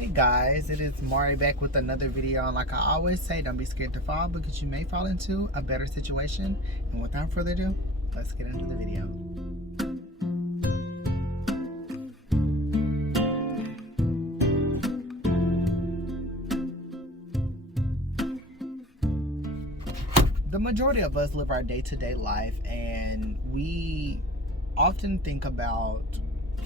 Hey guys, it is Mari back with another video, and like I always say, don't be scared to fall because you may fall into a better situation. And without further ado, let's get into the video. The majority of us live our day-to-day life, and we often think about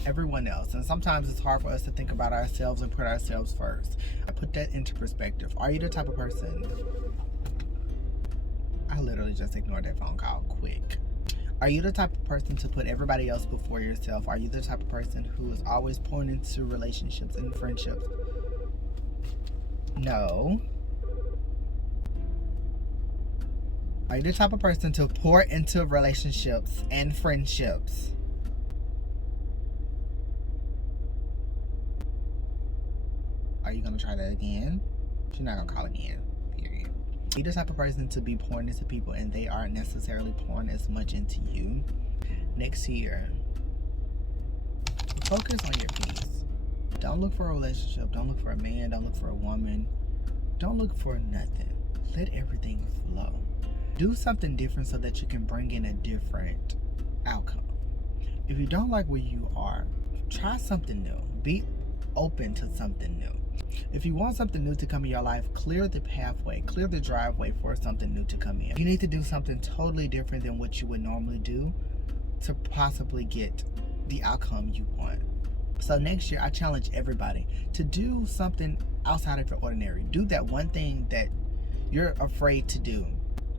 everyone else, and sometimes it's hard for us to think about ourselves and put ourselves first. I put that into perspective. Are you the type of person, I literally just ignored that phone call quick. Are you the type of person to put everybody else before yourself? Are you the type of person who is always pouring into relationships and friendships? No. Are you the type of person to pour into relationships and friendships? Are you gonna try that again? She's not gonna call again, period. Are you the type of person to be pouring into people and they aren't necessarily pouring as much into you? Next year, focus on your peace. Don't look for a relationship. Don't look for a man. Don't look for a woman. Don't look for nothing. Let everything flow. Do something different so that you can bring in a different outcome. If you don't like where you are, try something new. Be open to something new. If you want something new to come in your life, clear the pathway, clear the driveway for something new to come in. You need to do something totally different than what you would normally do to possibly get the outcome you want. So next year, I challenge everybody to do something outside of your ordinary. Do that one thing that you're afraid to do.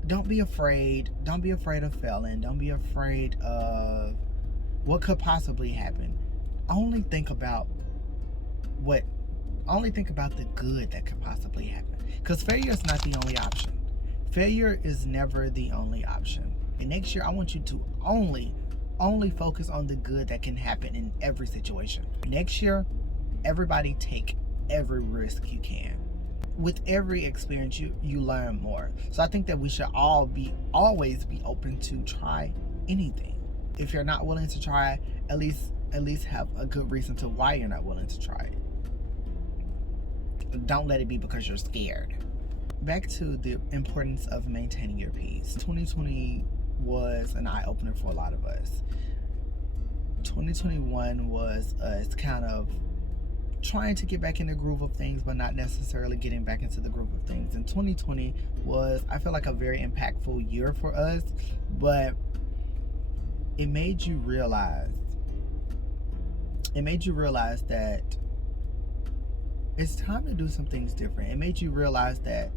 Don't be afraid. Don't be afraid of failing. Don't be afraid of what could possibly happen. Only think about the good that could possibly happen. Because failure is not the only option. Failure is never the only option. And next year, I want you to only focus on the good that can happen in every situation. Next year, everybody take every risk you can. With every experience, you learn more. So I think that we should always be open to try anything. If you're not willing to try, at least have a good reason to why you're not willing to try it. Don't let it be because you're scared. Back to the importance of maintaining your peace. 2020 was an eye-opener for a lot of us. 2021 was us kind of trying to get back in the groove of things, but not necessarily getting back into the groove of things. And 2020 was, I feel like, a very impactful year for us, but it made you realize that it's time to do some things different. It made you realize that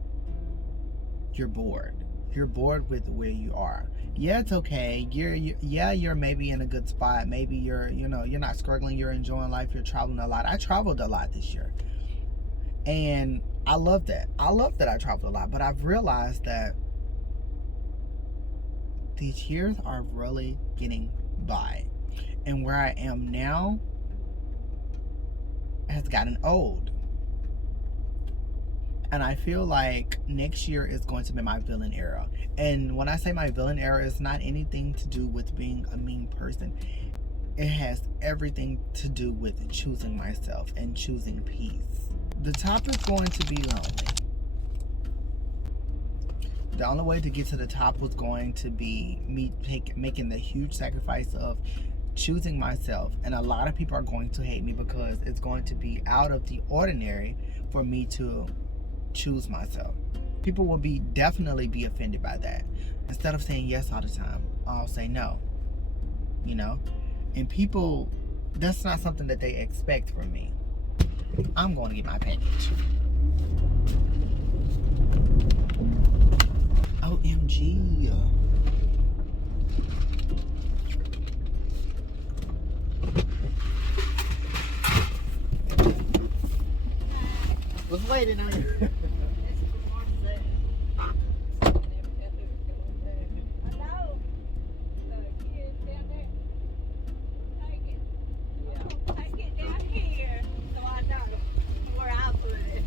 you're bored. You're bored with where you are. Yeah, it's okay. You're maybe in a good spot. Maybe you're not struggling. You're enjoying life. You're traveling a lot. I traveled a lot this year, and I love that. I love that I traveled a lot. But I've realized that these years are really getting by, and where I am now has gotten old. And I feel like next year is going to be my villain era. And when I say my villain era, it's not anything to do with being a mean person. It has everything to do with choosing myself and choosing peace. The top is going to be lonely. The only way to get to the top was going to be me making the huge sacrifice of choosing myself. And a lot of people are going to hate me because it's going to be out of the ordinary for me to choose myself. People will definitely be offended by that. Instead of saying yes all the time, I'll say no. And people, that's not something that they expect from me. I'm going to get my package. OMG. Was waiting on you.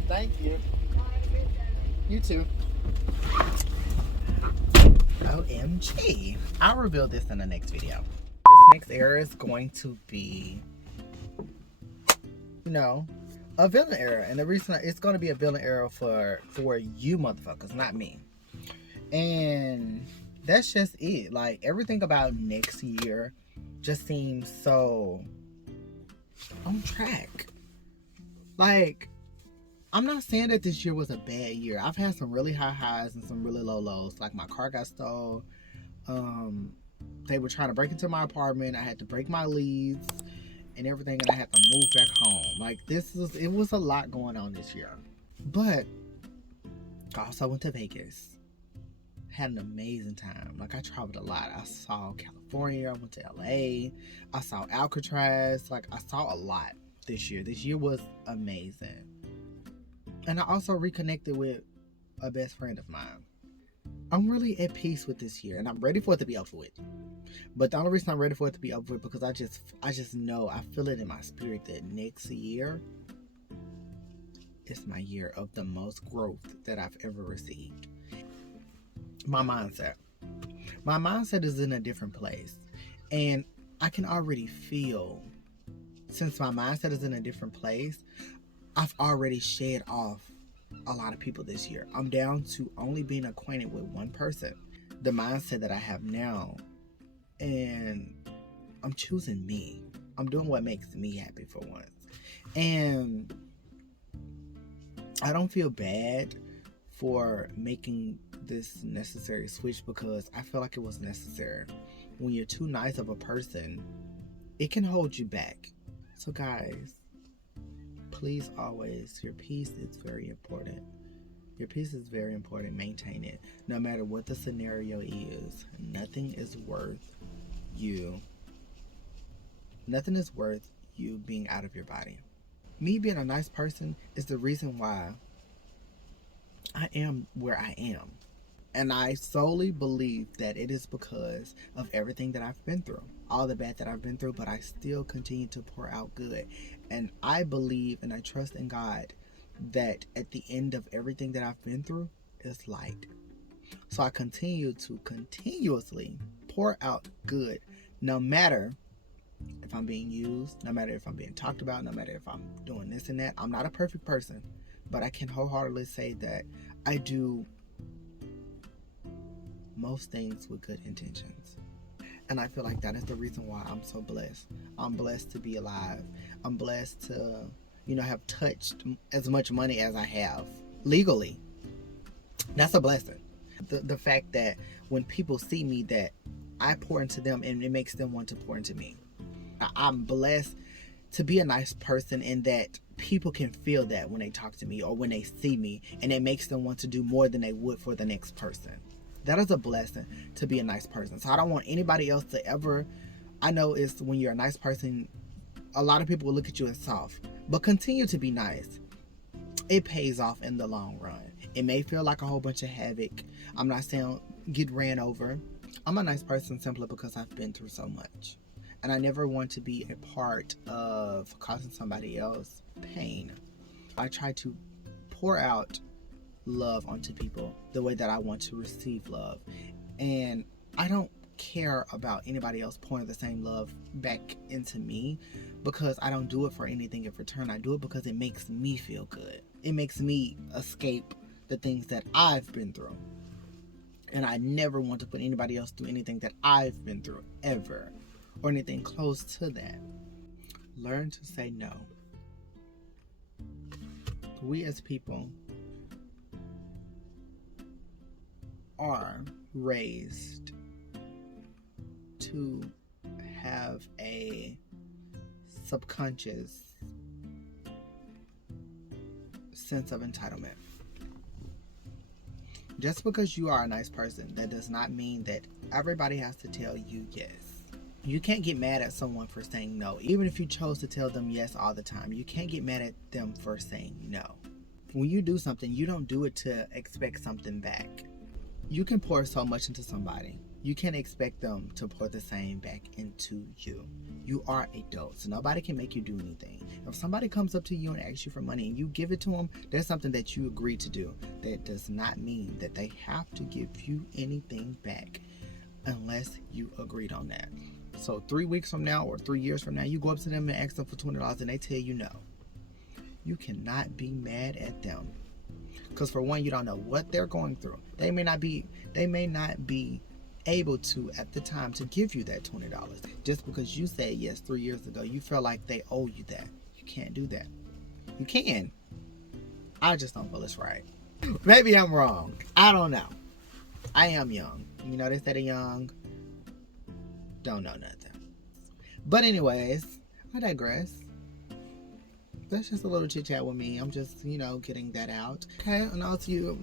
Thank you. You too. OMG. I'll reveal this in the next video. This next era is going to be, A villain era, and the reason it's going to be a villain era for you motherfuckers, not me. And that's just it. Like everything about next year just seems so on track. Like, I'm not saying that this year was a bad year. I've had some really high highs and some really low lows. Like my car got stole. Um, they were trying to break into my apartment. I had to break my leads and everything, and I had to move back home. Like it was a lot going on this year. But I also went to Vegas. Had an amazing time. Like I traveled a lot. I saw California. I went to LA. I saw Alcatraz. Like I saw a lot this year. This year was amazing. And I also reconnected with a best friend of mine. I'm really at peace with this year, and I'm ready for it to be over with. But the only reason I'm ready for it to be over with because I just know, I feel it in my spirit that next year is my year of the most growth that I've ever received. My mindset. My mindset is in a different place. And I can already feel, since my mindset is in a different place, I've already shed off a lot of people this year. I'm down to only being acquainted with one person. The mindset that I have now, and I'm choosing me. I'm doing what makes me happy for once. And I don't feel bad for making this necessary switch because I feel like it was necessary. When you're too nice of a person, it can hold you back. So guys, please always, your peace is very important. Your peace is very important. Maintain it. No matter what the scenario is, nothing is worth you being out of your body. Me being a nice person is the reason why I am where I am. And I solely believe that it is because of everything that I've been through, all the bad that I've been through, but I still continue to pour out good. And I believe and I trust in God that at the end of everything that I've been through is light. So I continue to continuously pour out good, no matter if I'm being used, no matter if I'm being talked about, no matter if I'm doing this and that. I'm not a perfect person, but I can wholeheartedly say that I do most things with good intentions. And I feel like that is the reason why I'm so blessed. I'm blessed to be alive. I'm blessed to, have touched as much money as I have legally. That's a blessing. The fact that when people see me, that I pour into them and it makes them want to pour into me. I'm blessed to be a nice person, and that people can feel that when they talk to me or when they see me, and it makes them want to do more than they would for the next person. That is a blessing, to be a nice person. So I don't want anybody else to ever, I know it's when you're a nice person, a lot of people will look at you as soft, but continue to be nice. It pays off in the long run. It may feel like a whole bunch of havoc. I'm not saying get ran over. I'm a nice person simply because I've been through so much. And I never want to be a part of causing somebody else pain. I try to pour out love onto people the way that I want to receive love. And I don't care about anybody else pouring the same love back into me, because I don't do it for anything in return. I do it because it makes me feel good. It makes me escape the things that I've been through. And I never want to put anybody else through anything that I've been through, ever, or anything close to that. Learn to say no. We as people are raised to have a subconscious sense of entitlement. Just because you are a nice person, that does not mean that everybody has to tell you yes. You can't get mad at someone for saying no. Even if you chose to tell them yes all the time, you can't get mad at them for saying no. When you do something, you don't do it to expect something back. You can pour so much into somebody. You can't expect them to pour the same back into you. You are adults. So nobody can make you do anything. If somebody comes up to you and asks you for money and you give it to them, there's something that you agreed to do. That does not mean that they have to give you anything back unless you agreed on that. So 3 weeks from now or 3 years from now, you go up to them and ask them for $20 and they tell you no. you cannot be mad at them. Because for one, you don't know what they're going through. They may not be able to at the time to give you that $20. Just because you said yes 3 years ago, you feel like they owe you that. You can't do that. You can. I just don't feel it's right. Maybe I'm wrong. I don't know. I am young. You know, they say the young don't know nothing. But anyways, I digress. That's just a little chit chat with me. I'm just, getting that out. Okay, and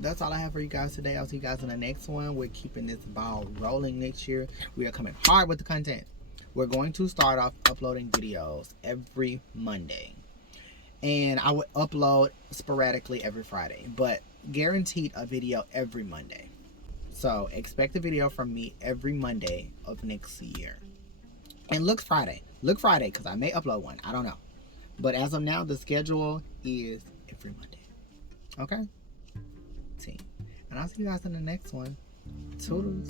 that's all I have for you guys today. I'll see you guys in the next one. We're keeping this ball rolling next year. We are coming hard with the content. We're going to start off uploading videos every Monday. And I would upload sporadically every Friday, but guaranteed a video every Monday. So expect a video from me every Monday of next year. And look Friday, because I may upload one. I don't know. But as of now, the schedule is every Monday. Okay? Team. And I'll see you guys in the next one. Toodles.